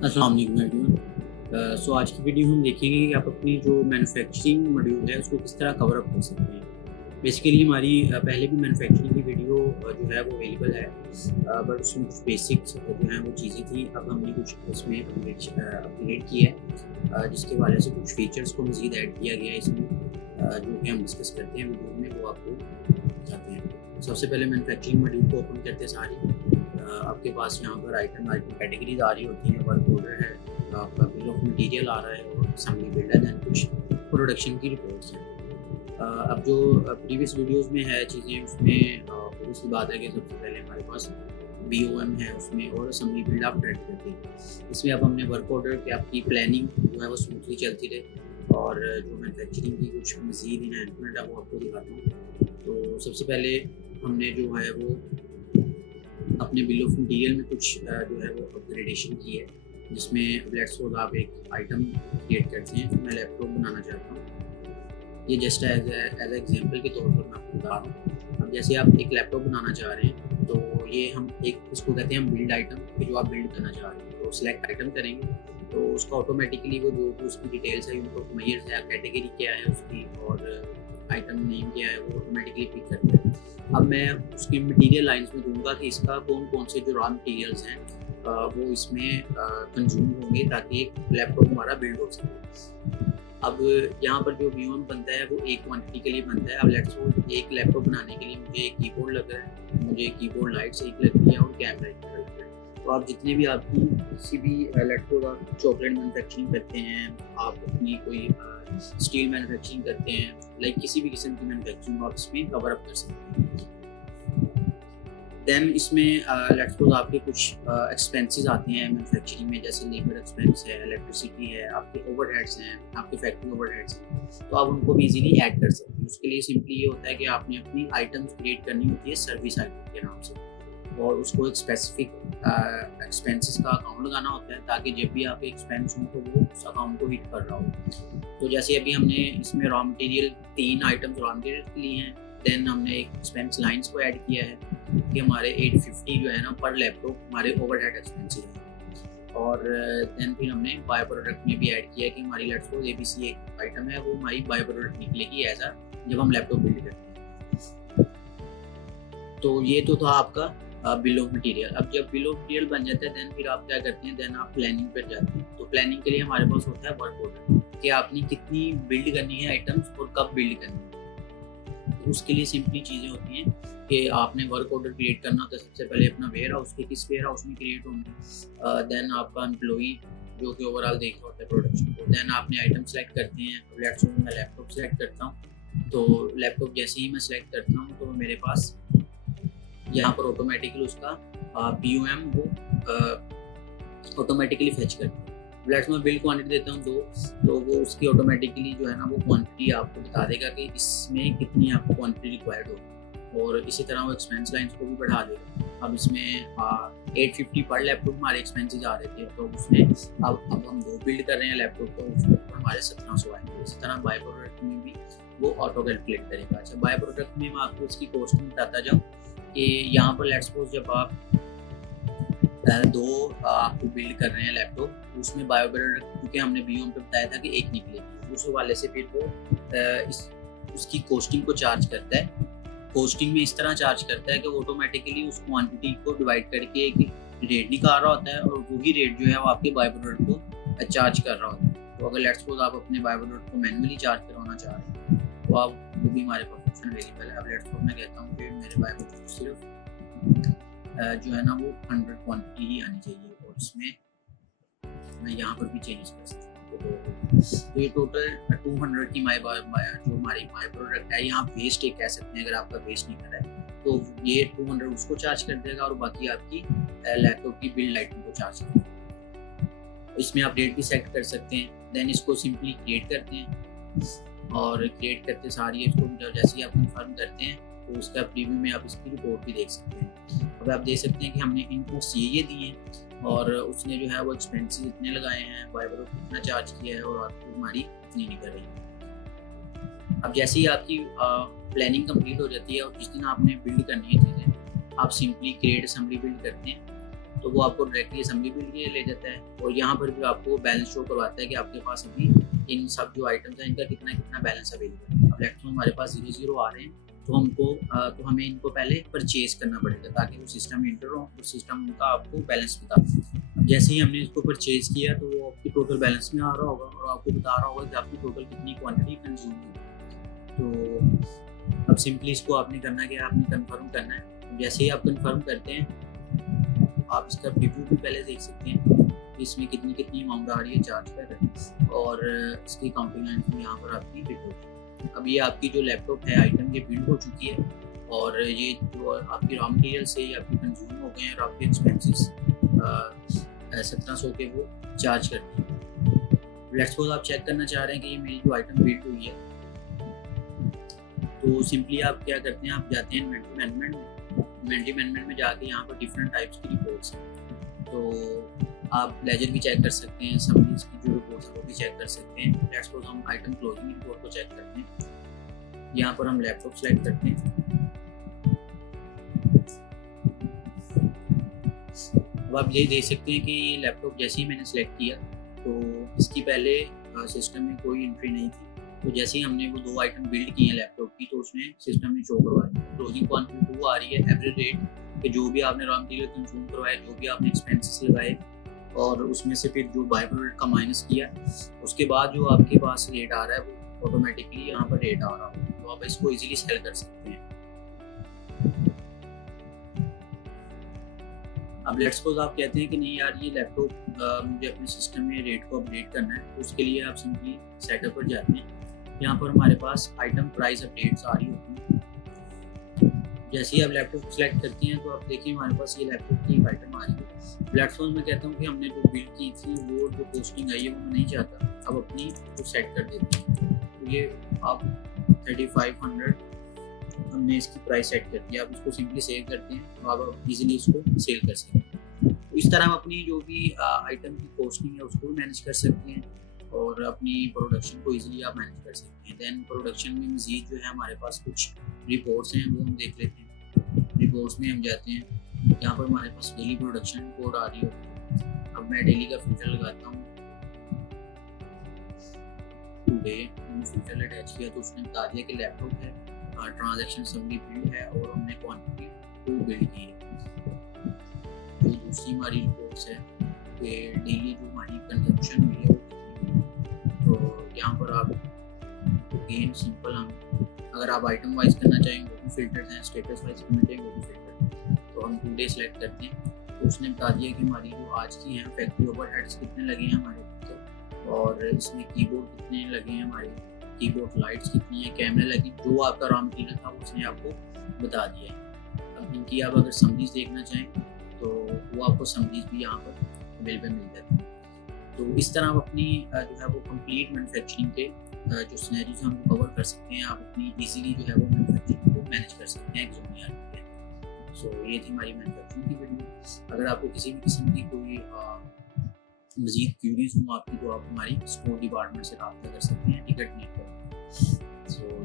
अस्सलाम वालेकुम एवरीवन। सो आज की वीडियो हम देखेंगे कि आप अपनी जो मैन्युफैक्चरिंग मॉड्यूल है उसको किस तरह कवर अप कर सकते हैं। बेसिकली हमारी पहले भी मैन्युफैक्चरिंग की वीडियो जो है वो अवेलेबल है, बट उसमें कुछ बेसिक्स जो हैं वो चीज़ें थी। अब हमने कुछ उसमें अपग्रेड किया है, जिसके वजह से कुछ फीचर्स को मज़ीद ऐड किया गया है इसमें, जो कि हम डिस्कस करते हैं वीडियो में, वो आपको बताते हैं। सबसे पहले मैन्युफैक्चरिंग मॉड्यूल को ओपन करते हैं सारी। आपके पास यहाँ पर आइटम कैटेगरीज आ रही होती हैं, वर्क ऑर्डर है, आपका बिल ऑफ मटेरियल आ रहा है और असेंबली बिल्ड है, दैन कुछ प्रोडक्शन की रिपोर्ट्स हैं। अब जो प्रीवियस वीडियोस में है चीज़ें, उसमें उसकी बात है कि सबसे पहले हमारे पास BOM है उसमें, और असेंबली बिल्ड आप डायरेक्ट करते हैं। इसमें अब हमने वर्क ऑर्डर कि आपकी प्लानिंग जो है वो स्मूथली चलती रहे, और जो मैन्युफैक्चरिंग की कुछ मज़ीद इन्हांसमेंट है वो आपको दिखाता हूँ। तो सबसे पहले हमने जो है वो अपने बिल ऑफ मटीरियल में कुछ जो है वो अपग्रेडेशन की है, जिसमें लेट्स सपोज आप एक आइटम क्रिएट करते हैं। मैं लैपटॉप बनाना चाहता हूँ, ये जस्ट एज एग्जांपल के तौर पर मैं आपको बता रहा हूँ। अब जैसे आप एक लैपटॉप बनाना चाह रहे हैं, तो ये हम एक इसको कहते हैं हम बिल्ड आइटम, कि जो आप बिल्ड करना चाह रहे हैं तो सिलेक्ट आइटम करेंगे, तो उसका ऑटोमेटिकली वो जो उसकी डिटेल्स है, उनको मेजर्स है, कैटेगरी क्या है उसकी, और आइटम नेम क्या है, वो ऑटोमेटिकली पिक करते हैं। अब मैं उसकी मटेरियल लाइंस में दूंगा कि इसका कौन कौन से जो रॉ मटेरियल्स हैं वो इसमें कंज्यूम होंगे, ताकि एक लैपटॉप हमारा बिल्ड हो सके। अब यहाँ पर जो BOM बनता है वो एक क्वांटिटी के लिए बनता है। अब लेट्स सपोज एक लैपटॉप बनाने के लिए मुझे एक कीबोर्ड लग रहा है, मुझे कीबोर्ड लाइट्स एक लग रही है और कैमरा एक लग रहा है। तो आप जितने भी आपकी किसी भी लेट्स आप चॉकलेट मैन्युफैक्चरिंग करते हैं, आप अपनी कोई स्टील मैन्युफैक्चरिंग करते हैं, लाइक किसी भी किस्म की मैन्युफैक्चरिंग आप इसमें कवर अप कर सकते हैं। देन इसमें लेट्स सपोज आपके कुछ एक्सपेंसेस आते हैं मैन्युफैक्चरिंग में, जैसे लेबर एक्सपेंस है, इलेक्ट्रिसिटी है, आपके ओवरहेड्स हैं, आपके फैक्ट्री ओवरहेड्स हैं, तो आप उनको भी इजीली ऐड कर सकते हैं। उसके लिए सिंपली ये होता है कि आपने अपनी आइटम्स क्रिएट करनी होती है सर्विस आइटम के नाम से, और उसको एक स्पेसिफिक एक्सपेंसेस का अकाउंट लगाना होता है, ताकि जब भी आप एक्सपेंस हो तो वो उस अकाउंट को हिट कर रहा हो। तो जैसे अभी हमने इसमें raw material 3 items raw material के लिए हैं, देन हमने एक एक्सपेंस लाइंस को ऐड किया है कि हमारे 850 जो है ना पर लैपटॉप हमारे ओवरहेड एक्सपेंसिव है, और देन फिर हमने बायो प्रोडक्ट में भी ऐड किया कि हमारी लेट्स सपोज ABC एक आइटम है, वो हमारी बायो प्रोडक्ट निकलेगी एज अ जब हम लैपटॉप बिल्ड करते हैं। तो ये तो था आपका बिल ऑफ मटेरियल। अब जब बिल ऑफ मटेरियल बन जाता है, देन फिर आप क्या करते हैं, देन आप प्लानिंग पर जाते हैं। तो प्लानिंग के लिए हमारे पास होता है वर्क ऑर्डर, कि आपने कितनी बिल्ड करनी है आइटम्स और कब बिल्ड करनी है। तो उसके लिए सिंपली चीज़ें होती हैं कि आपने वर्क ऑर्डर क्रिएट करना होता है। सबसे पहले अपना वेयर हाउस के किस वेयर हाउस में क्रिएट होंगे, देन आपका एम्प्लॉई जो कि ओवरऑल देख रहा होता है प्रोडक्शन को, देन आपने आइटम सेलेक्ट करते हैं। तो लेट्स सपोज मैं लैपटॉप सेलेक्ट करता हूँ, तो लैपटॉप जैसे ही मैं सेलेक्ट करता हूँ तो मेरे पास यहाँ पर ऑटोमेटिकली उसका BOM वो ऑटोमेटिकली फेच करता है। लेट्स मैं बिल क्वांटिटी देता हूँ 2, तो वो उसकी ऑटोमेटिकली जो है ना वो क्वांटिटी आपको बता देगा कि इसमें कितनी आपको क्वांटिटी रिक्वायर्ड होगी, और इसी तरह वो एक्सपेंस लाइन्स को भी बढ़ा देगा। अब इसमें 850 पर लैपटॉप हमारे एक्सपेंसेस आ रहे थे, तो उसमें अब हम 2 बिल्ड कर रहे हैं लैपटॉप, तो उसके ऊपर हमारे 1700 आएंगे। इसी तरह बाय प्रोडक्ट में भी वो ऑटो कैलकुलेट करेगा। अच्छा, बाय प्रोडक्ट में मैं आपको इसकी कॉस्टिंग बताता जाऊँ कि यहाँ पर लेट्स सपोज जब आप 2 आपको बिल्ड कर रहे हैं लैपटॉप, उसमें बायो प्रोडक्ट क्योंकि हमने BOM पे बताया था कि एक निकलेगी, उस हवाले से फिर वो उसकी कॉस्टिंग को चार्ज करता है। कॉस्टिंग में इस तरह चार्ज करता है कि वो ऑटोमेटिकली उस क्वांटिटी को डिवाइड करके एक रेट निकाल रहा होता है, और वही रेट जो है वो आपके बायो प्रोडक्ट को चार्ज कर रहा होता है। तो अगर लेट्स सपोज आप अपने बायो प्रोडक्ट को मैनुअली चार्ज करवाना चाह रहे हैं, तो आप वो भी हमारे पास ऑप्शन अवेलेबल है। अब लेट्स सपोज मैं कहता हूँ कि मेरे बायो प्रोडक्ट सिर्फ जो है ना वो 100 क्वांटिटी ही आनी चाहिए, और इसमें मैं यहाँ पर भी चेंज कर सकता हूँ। तो ये टोटल 200 की जो हमारी माई प्रोडक्ट है, यहाँ वेस्ट एक कह सकते हैं, अगर आपका वेस्ट नहीं कर रहा है तो ये 200 उसको चार्ज कर देगा, और बाकी आपकी लैपटॉप की बिल्ड आइटम को चार्ज कर देगा। इसमें आप डेट भी सेट कर सकते हैं। देन इसको सिंपली क्रिएट करते हैं, और क्रिएट करते सारी इसको जैसे ही आप कंफर्म करते हैं तो उसका प्रीव्यू में आप इसकी रिपोर्ट भी देख सकते हैं। अब आप देख सकते हैं कि हमने इनपुट्स ये दिए हैं, और उसने जो है वो एक्सपेंसेस इतने लगाए हैं, बायो इतना चार्ज किया है, और आपको हमारी इतनी निकल रही है। अब जैसे ही आपकी प्लानिंग कंप्लीट हो जाती है और जिस दिन आपने बिल्ड करनी है चीज़ें, आप सिंपली क्रिएट असेंबली बिल्ड करते हैं, तो वो आपको डायरेक्टली असेंबली फील्ड के लिए ले जाता है और यहाँ पर भी आपको बैलेंस शो करवाता है कि आपके पास अभी इन सब जो आइटम्स हैं इनका कितना कितना बैलेंस अवेलेबल है। अब लेट्स से हमारे पास 0 आ रहे हैं तो हमें इनको पहले परचेज करना पड़ेगा ताकि वो सिस्टम में इंटर हो और सिस्टम उनका आपको बैलेंस बता दे। अब जैसे ही हमने इसको परचेज किया तो वो आपकी टोटल बैलेंस में आ रहा होगा और आपको बता रहा होगा कि आपकी टोटल कितनी क्वांटिटी कंज्यूम हुई। तो अब सिंपली इसको आपने करना क्या, आपने कन्फर्म करना है। जैसे ही आप कन्फर्म करते हैं आप इसका रिव्यू भी पहले देख सकते हैं कि इसमें कितनी कितनी अमाउंट आ रही है चार्ज कर और इसकी काउंटिंग लाइन यहाँ पर आपकी हिट होगी। अब ये आपकी जो लैपटॉप है आइटम ये बिल्ड हो चुकी है और ये जो आपकी रॉ मटेरियल से ये आपके कंज्यूम हो गए हैं और आपके एक्सपेंसेस 1700 के वो चार्ज करते हैं। लेट्स सपोज आप चेक करना चाह रहे हैं कि ये मेरी जो आइटम बिल्ड हुई है, तो सिंपली आप क्या करते हैं, आप जाते हैं इन्वेंटरी मैनेजमेंट में जाके यहाँ पर डिफरेंट टाइप्स की रिपोर्ट्स हैं। तो आप लेजर भी चेक कर सकते हैं, समरीज की जो रिपोर्ट्स है वो भी चेक कर सकते हैं। लेट्स सपोज हम आइटम क्लोजिंग रिपोर्ट को चेक करते हैं। यहाँ पर हम लैपटॉप सेलेक्ट करते हैं। अब आप ये देख सकते हैं कि ये लैपटॉप जैसे ही मैंने सेलेक्ट किया तो इसकी पहले सिस्टम में कोई एंट्री नहीं थी। तो जैसे ही हमने वो 2 आइटम बिल्ड किए हैं लैपटॉप की तो उसने सिस्टम में शो करवा दिया। क्लोजिंग क्वांटिटी 2 आ रही है, एवरेज रेट कि जो भी आपने रॉ मटेरियल कंज्यूम करवाया, जो भी आपने एक्सपेंसेस लगाए और उसमें से फिर जो बाय प्रोडक्ट का माइनस किया, उसके बाद जो आपके पास रेट आ रहा है वो ऑटोमेटिकली यहाँ पर रेट आ रहा है। तो आप इसको इजीली सेल कर सकते हैं। अब लेट्स सपोज आप कहते हैं कि नहीं यार ये लैपटॉप मुझे अपने सिस्टम में रेट को अपडेट करना है, तो उसके लिए आप सिंपली सेटअप पर जाते हैं। यहाँ पर हमारे पास आइटम प्राइस अपडेट्स आ रही होती है। जैसे ही आप लैपटॉप सेलेक्ट करती हैं तो आप देखिए हमारे पास ये लैपटॉप की आइटम आ रही है। प्लेटफॉर्म में कहता हूँ कि हमने जो बिल्ड की थी वो जो पोस्टिंग आई है वो मैं नहीं चाहता, अब अपनी को सेट कर देते हैं। तो ये आप 3500 हमने इसकी प्राइस सेट कर दी। आप इसको सिंपली सेव करते हैं तो आप इजीली इसको सेल कर सकते हैं। तो इस तरह हम अपनी जो भी आइटम की कॉस्टिंग है उसको भी मैनेज कर सकते हैं और अपनी प्रोडक्शन को इजीली आप मैनेज कर सकते हैं। देन प्रोडक्शन में मज़ीद जो है हमारे पास कुछ रिपोर्ट्स हैं वो हम देख लेते हैं। रिपोर्ट्स में हम जाते हैं, यहाँ पर हमारे पास डेली प्रोडक्शन रिपोर्ट आ रही है। अब मैं डेली का फिल्टर लगाता हूँ, टुडे फिल्टर अटैच किया तो उसने बता दिया कि लैपटॉप है, ट्रांजैक्शन सबली बिल्ड है और हमने क्वांटिटी 2 बिल्ड की है। जो दूसरी हमारी रिपोर्ट्स है कि डेली जो हमारी कंजम्पशन हुई है वो कितनी हुई। तो यहाँ पर आप अगेन सिंपल हम अगर आप आइटम वाइज करना चाहेंगे वो भी फिल्टर्स हैं, स्टेटस वाइज करना चाहेंगे वो भी फिल्टर। तो हम टुडे सेलेक्ट करते हैं तो उसने बता दिया कि हमारी जो आज की हैं फैक्ट्री ओवरहेड्स कितने लगे हैं हमारे और इसमें कीबोर्ड कितने लगे हैं हमारे, कीबोर्ड लाइट्स कितनी है, कैमरे लगी, जो आपका रॉ मटेरियल था उसने आपको बता दिया है। अब इनकी आप अगर समरीज देखना चाहें तो वो आपको समरीज भी यहाँ पर अवेलेबल मिल जाती है। तो इस तरह आप अपनी जो है वो कंप्लीट मैन्युफैक्चरिंग के जो सिनेरियोज हम कवर कर सकते हैं। आप अपनी इजीली जो है वो मैन्युफैक्चरिंग को मैनेज कर सकते हैं एक्सोनिया पे। सो ये थी हमारी मैन्युफैक्चरिंग की वीडियो। अगर आपको किसी भी किस्म की कोई मज़ीद क्यूरीज हो आपकी तो आप हमारी सपोर्ट डिपार्टमेंट से रब्ता कर सकते हैं टिकट नेट पर। सो